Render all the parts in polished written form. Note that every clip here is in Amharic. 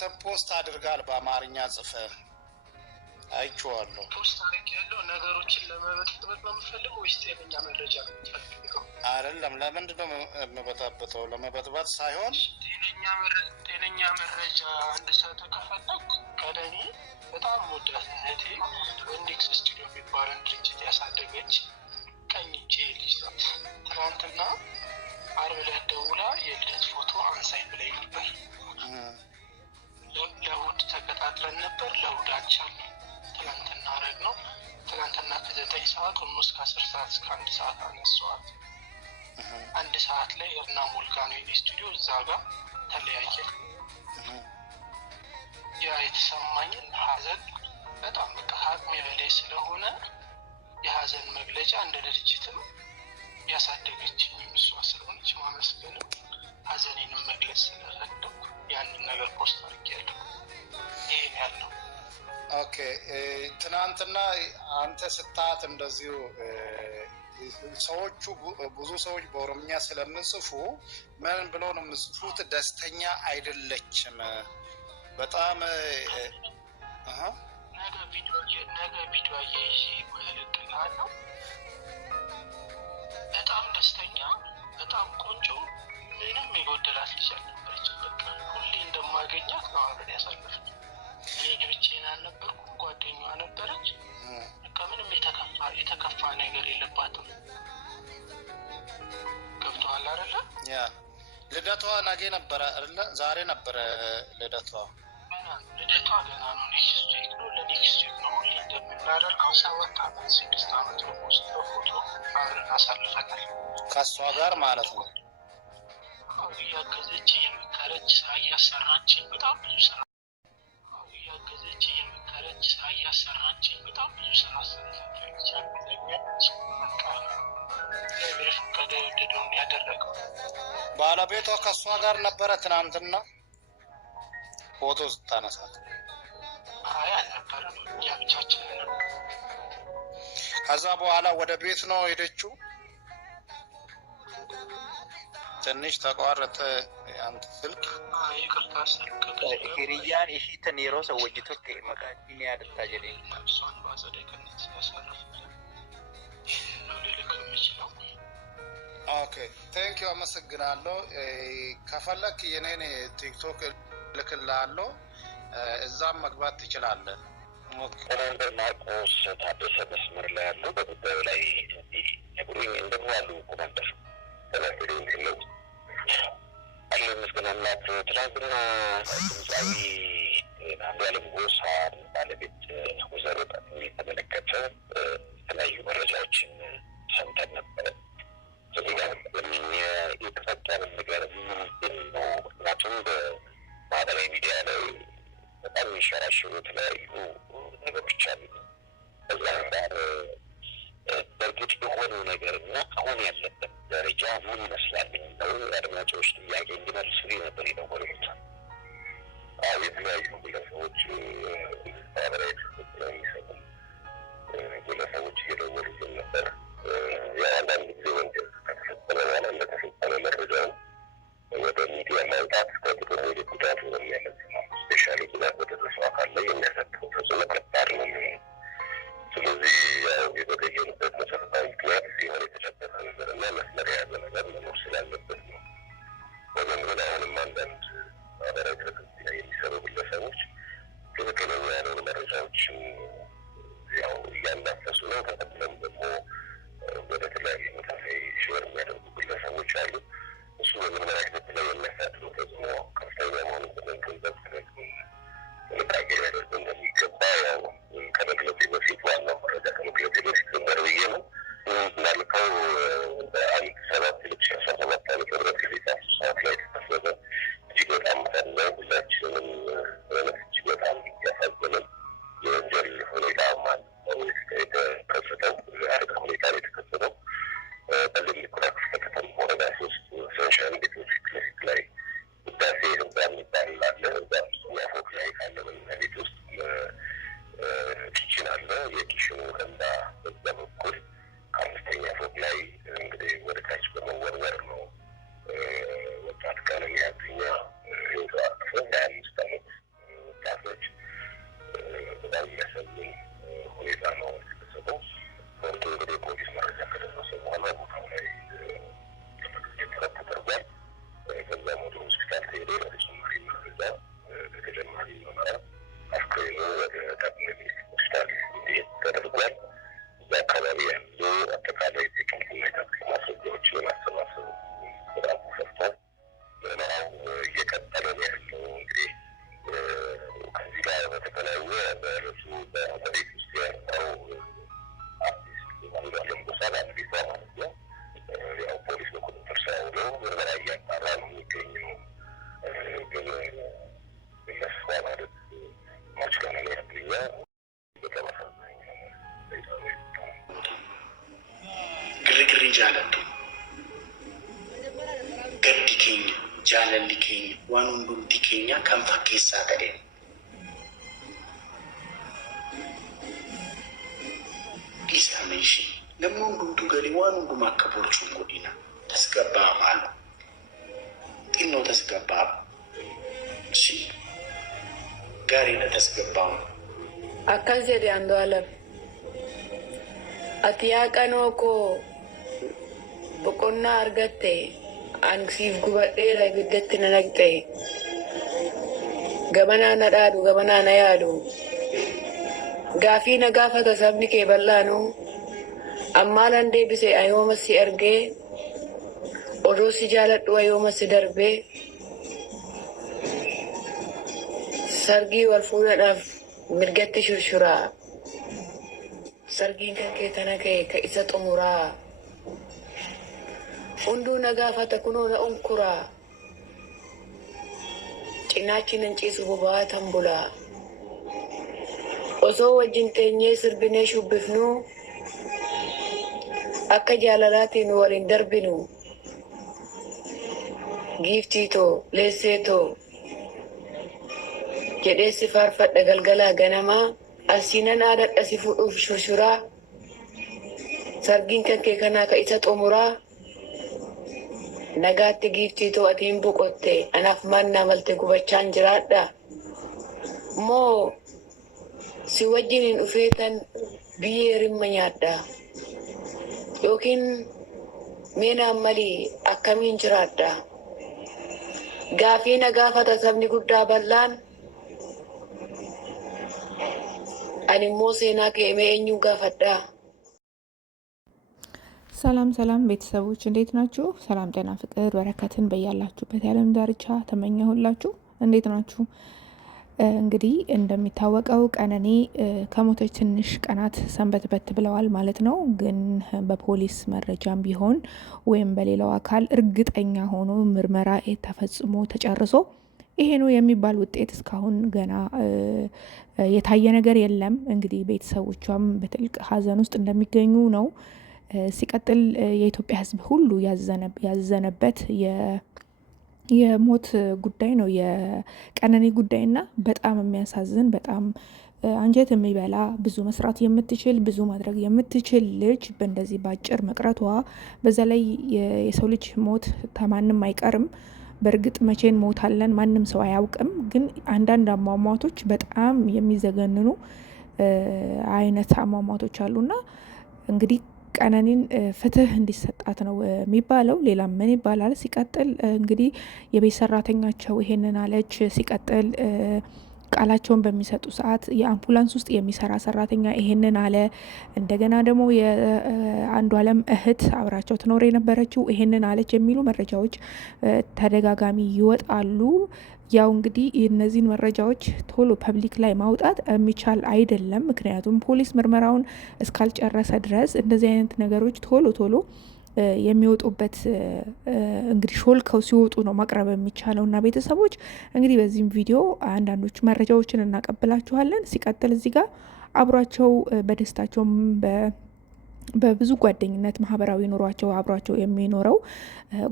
አንተ ፖስት አድርጋል በአማርኛ ጽፈ አይቼዋለሁ። ፖስት አድርጌያለሁ። ነገሮችን ለመበጥበጥ ነው የምፈልገው ወይስ ጤነኛ መረጃ ነው የምፈልገው? አይደለም። ለምንድን ነው የምበጣበጠው? ለመበጥበጥ ሳይሆን ጤነኛ መረጃ እንድሰጥ ከፈለኩ ከደኔ በጣም ወዳት እህቴ ኢንዴክስ ስቱዲዮ የሚባለን ድርጅት ያሳደገች ቀኝ እጄ ልጅ ናት። ትናንትና ዓርብ ዕለት ደውላ የልደት ፎቶ አንሳኝ ብላኝ ነበር። ለእሑድ ተቀጣጥረን ነበር። ለእሑድ አልቻልንም። ትናንትና አደረግነው። ትናንትና ከ9 ሰዓት እስከ 10 ሰዓት እስከ 1 ሰዓት አነሳዋት። 1 ሰዓት ላይ እርና ሞልጋኖ ስቱዲዮ እዛ ጋር ተለያየን። ያ የተሰማኝን ሀዘን በጣም በቃ አቅሜ በላይ ስለሆነ የሀዘን መግለጫ እንደ ድርጅትም ያሳደገችኝ እሷ ስለሆነች ማመስገንም ሀዘኔንም መግለጽ ስለፈለኩ ያንን ነገር ፖስት አድርጌያለሁ። ይሄን ያለው ኦኬ። ትናንትና አንተ ስታት እንደዚሁ ሰዎቹ ብዙ ሰዎች በኦሮምኛ ስለምጽፉ ምን ብሎ ነው የምጽፉት? ደስተኛ አይደለችም በጣም ነገ ቪዲዮ አያይዤ እልክልሃለሁ። በጣም ደስተኛ በጣም ቆንጆ ምንም የጎደላት ልጅ አልነበረችም። በቃ ሁሌ እንደማገኛት ነው አብረን ያሳለፍነው። እኔ ብቻዬን አልነበርኩም፣ ጓደኛዋ ነበረች። በቃ ምንም የተከፋ ነገር የለባትም። ገብቶሃል አይደለ? ያ ልደቷ ነገ ነበረ አይደለ? ዛሬ ነበረ ልደቷ። ልደቷ ገና ነው። ኔክስት ዊክ ነው። ለኔክስት ዊክ ነው ሁሌ እንደምናደርገው 7 ዓመት 6 ዓመት ነው ውስጥ በፎቶ አብረን አሳልፈናል ከእሷ ጋር ማለት ነው። እያገዘች የምከረች ስራ እያሰራችኝ በጣም ብዙ ስራ በጣም ብዙ ስራ ስለሰራች ያገዘኛለች። በቃ እግዚአብሔር ፈቀደ የወደደውን ያደረገው። ባለቤቷ ከእሷ ጋር ነበረ ትናንትና ፎቶ ስታነሳት? አይ አልነበረም፣ እኛ ብቻችንን ነበር። ከዛ በኋላ ወደ ቤት ነው ሄደችው። ትንሽ ተቋረጠ አንተ ስልክ። ይቅርታ ስልክ ሂሪያን እሺተን የሮ ሰውጅቶ ከመካኒ ያደታ ጀሌ እሷን ባዘደቀነት ያሳረፍኩት ነው ልልክ የምችለው። ኦኬ ቴንክ ዩ አመሰግናለሁ። ከፈለክ የኔን ቲክቶክ ልክልሃለሁ፣ እዛም መግባት ትችላለህ። ኮማንደር ማርቆስ ታደሰ መስመር ላይ ያለው በጉዳዩ ላይ ነግሩኝ እንደምን ዋሉ ኮማንደር? ተናገሩኝ ነው አለ መስገናላት። ትናንትና ድምፃዊ አንዱዓለም ጎሳ ባለቤት ወይዘሮ ጣጥሚ የተመለከተ የተለያዩ መረጃዎችን ሰምተን ነበረ። ስለዚህ ጋር የተፈጠረ ነገር ምንድን ነው? ምክንያቱም በማህበራዊ ሚዲያ ላይ በጣም የሚሸራሸሩ የተለያዩ ነገሮች አሉ። እዛ ጋር በእርግጥ የሆነው ነገር እና አሁን ያለበት ደረጃ ምን ይመስላል ነው አድማጮች ጥያቄ እንዲመልሱ ነበር የደወሉት። የተለያዩ ግለሰቦች ማህበራዊ ትስስር ላይ የሚሰሩ ግለሰቦች እየደወሉልን ነበር። የአንዳንድ ጊዜ ወንጀል ከተፈጸመ በኋላ እንደተፈጸመ መረጃውን ወደ ሚዲያ ማውጣት ከጥቅሙ ወደ ጉዳቱ ነው የሚያመዝነው። ስፔሻሊ ጉዳት በደረሰው አካል ላይ የሚያሳድረው ተጽዕኖ ከባድ ነው የሚሆነው። ስለዚህ ያው የተገኘንበት መሰረታዊ ምክንያት ሲሆን የተጨበጠ ነገር እና መስመር የያዘ ነገር መኖር ስላለበት ነው። በመንገድ አሁንም አንዳንድ ማህበራዊ ትስስር ላይ የሚሰሩ ግለሰቦች ትክክለኛ ያልሆኑ መረጃዎችን ያው እያናፈሱ ነው። ተቀብለም ደግሞ ወደ ተለያዩ ቦታ ላይ ሼር የሚያደርጉ ግለሰቦች አሉ። እሱ በምርመራ ሂደት ላይ የሚያሳድረው ተጽዕኖ ከፍተኛ መሆኑን በመገንዘብ ጥንቃቄ ሊያደርጉ እንደሚገባ ያው ከመግለጽ በፊት ዋናው መረጃ ከመግለጽ በፊት ነበር ብዬ ነው። እንዳልከው በ1 7 2017 ዓመተ ምህረት ሌሊት 10 ሰዓት ላይ የተከሰተ እጅግ በጣም መሰለኝ ሁላችንም እጅግ በጣም ያሳዘነን የወንጀል ሁኔታ ማለት ነው የተከሰተው። አደጋ ሁኔታ ነው የተከሰተው በልዩ ኩራት ከተማ ወረዳ 3 ሰንሻን ቤቶች ክሊኒክ ላይ ውዳሴ ህንፃ የሚባል አለ። እዛ ፎቅ ላይ ካለ ቤት ውስጥ ኪችን አለ። የኪችኑ ገንዳ በዛ በኩል ከ5ኛ ፎቅ ላይ እንግዲህ ወደ ታች በመወርወር ነው ወጣት ቀነኒ አዱኛ ህይወቱ አልፎ 25 ዓመት gaddi keenya jaalalli keenya waan hundumti keenya kan fakkeessaa ta'e isaaniishi namni hundumtuu galee waan hundumaa akka borcuun godhina tasgabbaa maal xinnoo tasgabbaa shi gaariidha tasgabbaa akkas jedhe Andu'aalam ati yaa qanoo koo boqonnaa argatte ansiif gubadheera ibiddatti na naqxe gamanaa na dhaadu gamanaa na yaadu gaafii na gaafata sabni kee bal'aanu ammaalan deebise ayooma si argee odoo si jaaladhu ayooma si darbee sargii wal fuudhadhaaf mirgatti shurshuraa sargiin kan kee tana kee ka isa xumuraa hunduu na gaafata kunoo na unkuraa cinaachi nan ciisu boba'aa tan bulaa osoo wajjin teenyee sirbinee shubbifnu akka jaalalaatiin waliin darbinu giiftiitoo leesseetoo jedhee si faarfadha galgalaa ganamaa asiinan aadadha si fuudhuuf shurshuraa sargiin kan kee kanaa ka isa xumuraa nagaatti giiftiitoo atiin boqotte anaaf mannaa malte gubachaan jiraadha moo si wajjiniin dhufeetan biyyee rimma nyaadha yookiin meenaan malii akkamiin jiraadha gaafii na gaafata sabni guddaa bal'aan ani immoo seenaa kee mee eenyuun gaafadha ሰላም ሰላም ቤተሰቦች እንዴት ናችሁ? ሰላም ጤና ፍቅር በረከትን በያላችሁበት የዓለም ዳርቻ ተመኘሁላችሁ። እንዴት ናችሁ? እንግዲህ እንደሚታወቀው ቀነኒ ከሞተች ትንሽ ቀናት ሰንበትበት ብለዋል ማለት ነው። ግን በፖሊስ መረጃም ቢሆን ወይም በሌላው አካል እርግጠኛ ሆኖ ምርመራ ተፈጽሞ ተጨርሶ ይሄ ነው የሚባል ውጤት እስካሁን ገና የታየ ነገር የለም። እንግዲህ ቤተሰቦቿም በጥልቅ ሀዘን ውስጥ እንደሚገኙ ነው። ሲቀጥል የኢትዮጵያ ሕዝብ ሁሉ ያዘነበት የሞት ጉዳይ ነው የቀነኒ ጉዳይና በጣም የሚያሳዝን በጣም አንጀት የሚበላ ብዙ መስራት የምትችል ብዙ ማድረግ የምትችል ልጅ በእንደዚህ ባጭር መቅረቷ በዛ ላይ የሰው ልጅ ሞት ተማንም አይቀርም። በእርግጥ መቼን ሞታለን ማንም ሰው አያውቅም። ግን አንዳንድ አሟሟቶች በጣም የሚዘገንኑ አይነት አሟሟቶች አሉና እንግዲህ ቀነኒን ፍትህ እንዲሰጣት ነው የሚባለው። ሌላ ምን ይባላል? ሲቀጥል እንግዲህ የቤት ሰራተኛቸው ይሄንን አለች። ሲቀጥል ቃላቸውን በሚሰጡ ሰዓት የአምቡላንስ ውስጥ የሚሰራ ሰራተኛ ይሄንን አለ። እንደገና ደግሞ የአንዱዓለም እህት አብራቸው ትኖር የነበረችው ይሄንን አለች የሚሉ መረጃዎች ተደጋጋሚ ይወጣሉ። ያው እንግዲህ እነዚህን መረጃዎች ቶሎ ፐብሊክ ላይ ማውጣት የሚቻል አይደለም። ምክንያቱም ፖሊስ ምርመራውን እስካልጨረሰ ድረስ እንደዚህ አይነት ነገሮች ቶሎ የሚወጡበት እንግዲህ ሾልከው ሲወጡ ነው ማቅረብ የሚቻለው። እና ቤተሰቦች እንግዲህ በዚህም ቪዲዮ አንዳንዶቹ መረጃዎችን እናቀብላችኋለን። ሲቀጥል እዚህ ጋር አብሯቸው በደስታቸውም በብዙ ጓደኝነት ማህበራዊ ኑሯቸው አብሯቸው የሚኖረው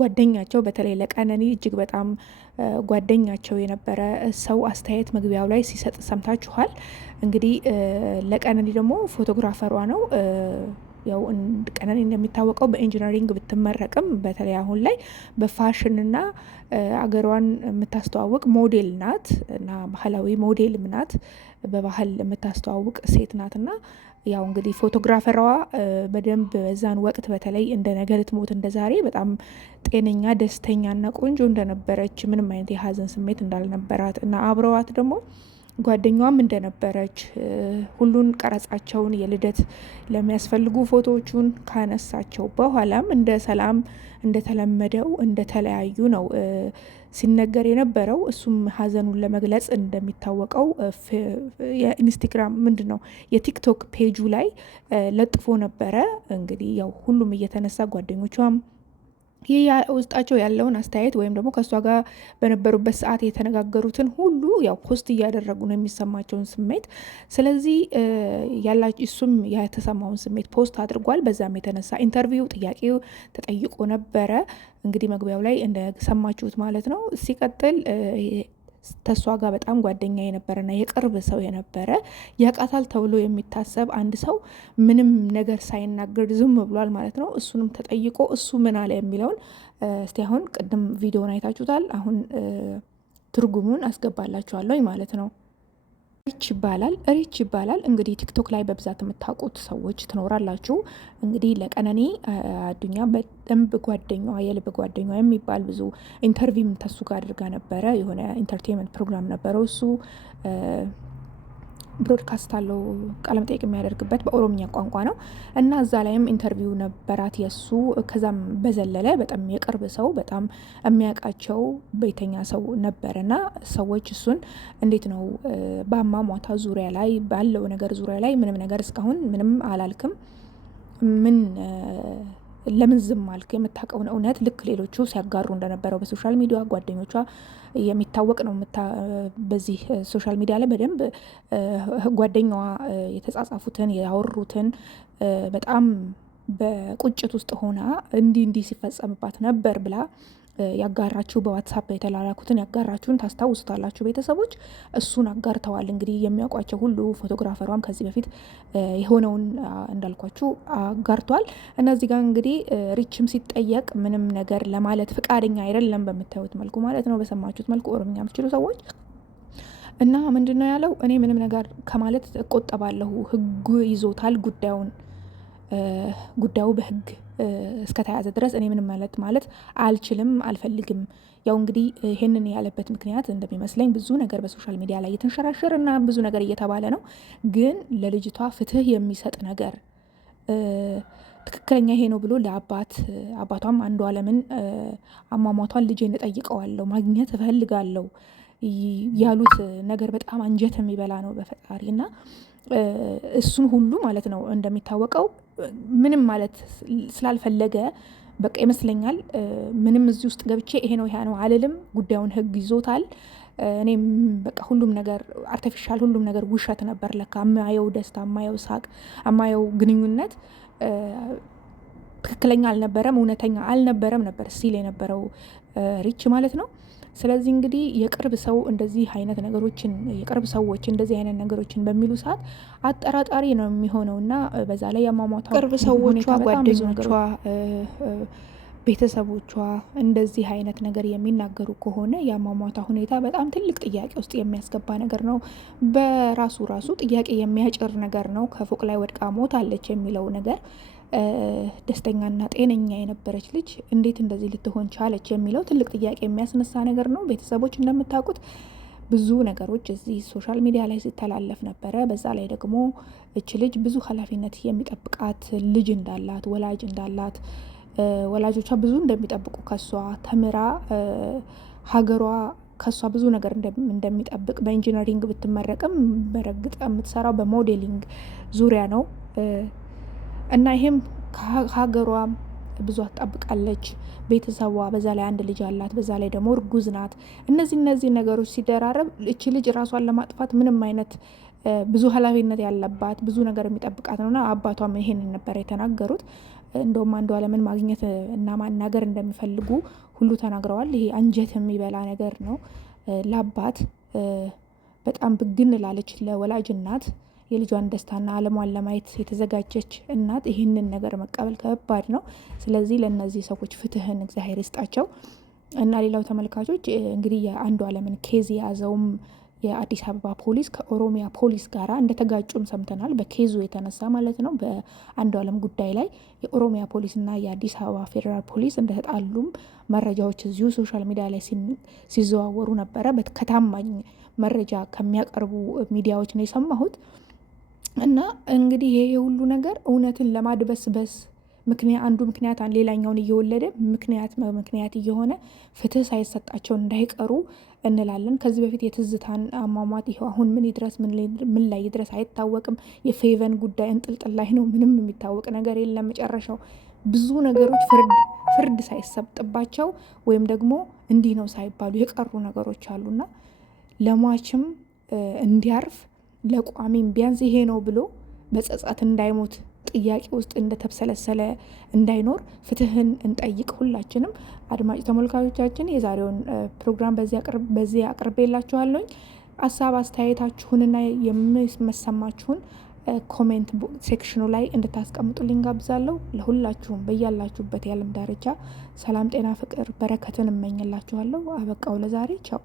ጓደኛቸው በተለይ ለቀነኒ እጅግ በጣም ጓደኛቸው የነበረ ሰው አስተያየት መግቢያው ላይ ሲሰጥ ሰምታችኋል። እንግዲህ ለቀነኒ ደግሞ ፎቶግራፈሯ ነው። ያው ቀነኒ እንደሚታወቀው በኢንጂነሪንግ ብትመረቅም በተለይ አሁን ላይ በፋሽንና አገሯን የምታስተዋውቅ ሞዴል ናት እና ባህላዊ ሞዴልም ናት። በባህል የምታስተዋውቅ ሴት ናትና ያው እንግዲህ ፎቶግራፈሯ በደንብ በዛን ወቅት በተለይ እንደ ነገ ልትሞት እንደ ዛሬ በጣም ጤነኛ ደስተኛና ቆንጆ እንደነበረች ምንም አይነት የሀዘን ስሜት እንዳልነበራት እና አብረዋት ደግሞ ጓደኛዋም እንደነበረች ሁሉን ቀረጻቸውን የልደት ለሚያስፈልጉ ፎቶዎቹን ካነሳቸው በኋላም እንደ ሰላም እንደተለመደው እንደተለያዩ ነው ሲነገር የነበረው። እሱም ሀዘኑን ለመግለጽ እንደሚታወቀው የኢንስታግራም ምንድነው የቲክቶክ ፔጁ ላይ ለጥፎ ነበረ። እንግዲህ ያው ሁሉም እየተነሳ ጓደኞቿም ይህ ውስጣቸው ያለውን አስተያየት ወይም ደግሞ ከእሷ ጋር በነበሩበት ሰዓት የተነጋገሩትን ሁሉ ያው ፖስት እያደረጉ ነው የሚሰማቸውን ስሜት። ስለዚህ እሱም የተሰማውን ስሜት ፖስት አድርጓል። በዛም የተነሳ ኢንተርቪው ጥያቄው ተጠይቆ ነበረ እንግዲህ መግቢያው ላይ እንደሰማችሁት ማለት ነው። ሲቀጥል ተሷ ጋር በጣም ጓደኛ የነበረና የቅርብ ሰው የነበረ ያቃታል ተብሎ የሚታሰብ አንድ ሰው ምንም ነገር ሳይናገር ዝም ብሏል ማለት ነው። እሱንም ተጠይቆ እሱ ምን አለ የሚለውን እስቲ አሁን ቅድም ቪዲዮን አይታችሁታል። አሁን ትርጉሙን አስገባላችኋለሁ ማለት ነው። ሪች ይባላል እንግዲህ ቲክቶክ ላይ በብዛት የምታውቁት ሰዎች ትኖራላችሁ። እንግዲህ ለቀነኒ አዱኛ በደንብ ጓደኛዋ የልብ ጓደኛዋ የሚባል ብዙ ኢንተርቪው ተሱ ጋር አድርጋ ነበረ። የሆነ ኢንተርቴንመንት ፕሮግራም ነበረው እሱ ብሮድካስት አለው ቃለ መጠይቅ የሚያደርግበት በኦሮምኛ ቋንቋ ነው እና እዛ ላይም ኢንተርቪው ነበራት የሱ። ከዛም በዘለለ በጣም የቅርብ ሰው በጣም የሚያውቃቸው ቤተኛ ሰው ነበርና ሰዎች እሱን እንዴት ነው በአሟሟቷ ዙሪያ ላይ ባለው ነገር ዙሪያ ላይ ምንም ነገር እስካሁን ምንም አላልክም፣ ምን ለምን ዝም አልክ? የምታውቀውን እውነት ልክ ሌሎቹ ሲያጋሩ እንደነበረው በሶሻል ሚዲያ ጓደኞቿ የሚታወቅ ነው። በዚህ ሶሻል ሚዲያ ላይ በደንብ ጓደኛዋ የተጻጻፉትን ያወሩትን በጣም በቁጭት ውስጥ ሆና እንዲህ ሲፈጸምባት ነበር ብላ ያጋራችሁ በዋትሳፕ የተላላኩትን ያጋራችሁን ታስታውሱታላችሁ ቤተሰቦች። እሱን አጋርተዋል እንግዲህ የሚያውቋቸው ሁሉ። ፎቶግራፈሯም ከዚህ በፊት የሆነውን እንዳልኳችሁ አጋርቷል። እነዚህ ጋር እንግዲህ ሪችም ሲጠየቅ ምንም ነገር ለማለት ፍቃደኛ አይደለም፣ በምታዩት መልኩ ማለት ነው፣ በሰማችሁት መልኩ ኦሮምኛ የምትችሉ ሰዎች እና ምንድን ነው ያለው? እኔ ምንም ነገር ከማለት እቆጠባለሁ፣ ህጉ ይዞታል ጉዳዩ በህግ እስከተያዘ ድረስ እኔ ምንም ማለት አልችልም፣ አልፈልግም። ያው እንግዲህ ይሄንን ያለበት ምክንያት እንደሚመስለኝ ብዙ ነገር በሶሻል ሚዲያ ላይ እየተንሸራሸረ እና ብዙ ነገር እየተባለ ነው። ግን ለልጅቷ ፍትህ የሚሰጥ ነገር ትክክለኛ ይሄ ነው ብሎ አባቷም አንዷለምን አሟሟቷን ልጄን እጠይቀዋለሁ ማግኘት እፈልጋለሁ ያሉት ነገር በጣም አንጀት የሚበላ ነው በፈጣሪ እና እሱን ሁሉ ማለት ነው እንደሚታወቀው ምንም ማለት ስላልፈለገ በቃ ይመስለኛል ምንም እዚህ ውስጥ ገብቼ ይሄ ነው አልልም። ጉዳዩን ህግ ይዞታል። እኔም በቃ ሁሉም ነገር አርቲፊሻል፣ ሁሉም ነገር ውሸት ነበር ለካ። አማየው ደስታ፣ አማየው ሳቅ፣ አማየው ግንኙነት ትክክለኛ አልነበረም፣ እውነተኛ አልነበረም ነበር ሲል የነበረው ሪች ማለት ነው። ስለዚህ እንግዲህ የቅርብ ሰው እንደዚህ አይነት ነገሮችን የቅርብ ሰዎች እንደዚህ አይነት ነገሮችን በሚሉ ሰዓት አጠራጣሪ ነው የሚሆነው እና በዛ ላይ የማሟቷ ቅርብ ሰዎቿ፣ ጓደኞቿ፣ ቤተሰቦቿ እንደዚህ አይነት ነገር የሚናገሩ ከሆነ የአሟሟቷ ሁኔታ በጣም ትልቅ ጥያቄ ውስጥ የሚያስገባ ነገር ነው። በራሱ ጥያቄ የሚያጭር ነገር ነው። ከፎቅ ላይ ወድቃ ሞታለች የሚለው ነገር ደስተኛና ጤነኛ የነበረች ልጅ እንዴት እንደዚህ ልትሆን ቻለች የሚለው ትልቅ ጥያቄ የሚያስነሳ ነገር ነው። ቤተሰቦች እንደምታውቁት ብዙ ነገሮች እዚህ ሶሻል ሚዲያ ላይ ሲተላለፍ ነበረ። በዛ ላይ ደግሞ እች ልጅ ብዙ ኃላፊነት የሚጠብቃት ልጅ እንዳላት፣ ወላጅ እንዳላት፣ ወላጆቿ ብዙ እንደሚጠብቁ ከሷ ተምራ ሀገሯ ከሷ ብዙ ነገር እንደሚጠብቅ በኢንጂነሪንግ ብትመረቅም በረግጥ የምትሰራው በሞዴሊንግ ዙሪያ ነው እና ይሄም ሀገሯ ብዙ አትጠብቃለች። ቤተሰቧ በዛ ላይ አንድ ልጅ አላት፣ በዛ ላይ ደግሞ እርጉዝ ናት። እነዚህ ነገሮች ሲደራረብ እቺ ልጅ ራሷን ለማጥፋት ምንም አይነት ብዙ ኃላፊነት ያለባት ብዙ ነገር የሚጠብቃት ነውና አባቷም ይሄንን ነበር የተናገሩት። እንደውም አንዷለምን ማግኘት እና ማናገር እንደሚፈልጉ ሁሉ ተናግረዋል። ይሄ አንጀት የሚበላ ነገር ነው ለአባት። በጣም ብግን ላለች ለወላጅ እናት የልጇን ደስታና ዓለሟን ለማየት የተዘጋጀች እናት ይህንን ነገር መቀበል ከባድ ነው። ስለዚህ ለእነዚህ ሰዎች ፍትህን እግዚአብሔር ይስጣቸው እና ሌላው ተመልካቾች እንግዲህ የአንዷለምን ኬዝ የያዘውም የአዲስ አበባ ፖሊስ ከኦሮሚያ ፖሊስ ጋር እንደተጋጩም ሰምተናል። በኬዙ የተነሳ ማለት ነው። በአንዷለም ጉዳይ ላይ የኦሮሚያ ፖሊስና የአዲስ አበባ ፌዴራል ፖሊስ እንደተጣሉም መረጃዎች እዚሁ ሶሻል ሚዲያ ላይ ሲዘዋወሩ ነበረ። ከታማኝ መረጃ ከሚያቀርቡ ሚዲያዎች ነው የሰማሁት። እና እንግዲህ ይሄ ሁሉ ነገር እውነትን ለማድበስበስ አንዱ ምክንያት ሌላኛውን እየወለደ ምክንያት እየሆነ ፍትህ ሳይሰጣቸው እንዳይቀሩ እንላለን። ከዚህ በፊት የትዝታን አሟሟት ይኸው አሁን ምን ላይ ድረስ አይታወቅም። የፌቨን ጉዳይ እንጥልጥል ላይ ነው። ምንም የሚታወቅ ነገር የለም። መጨረሻው ብዙ ነገሮች ፍርድ ሳይሰጥባቸው ወይም ደግሞ እንዲህ ነው ሳይባሉ የቀሩ ነገሮች አሉና ለሟችም እንዲያርፍ ለቋሚም ቢያንስ ይሄ ነው ብሎ በጸጸት እንዳይሞት ጥያቄ ውስጥ እንደተብሰለሰለ እንዳይኖር ፍትህን እንጠይቅ ሁላችንም። አድማጭ ተመልካቾቻችን የዛሬውን ፕሮግራም በዚህ አቅርቤላችኋለሁ። ሀሳብ አስተያየታችሁንና የምትሰማችሁን ኮሜንት ሴክሽኑ ላይ እንድታስቀምጡልኝ ጋብዛለሁ። ለሁላችሁም በያላችሁበት የዓለም ዳርቻ ሰላም፣ ጤና፣ ፍቅር፣ በረከትን እመኝላችኋለሁ። አበቃው ለዛሬ ቻው።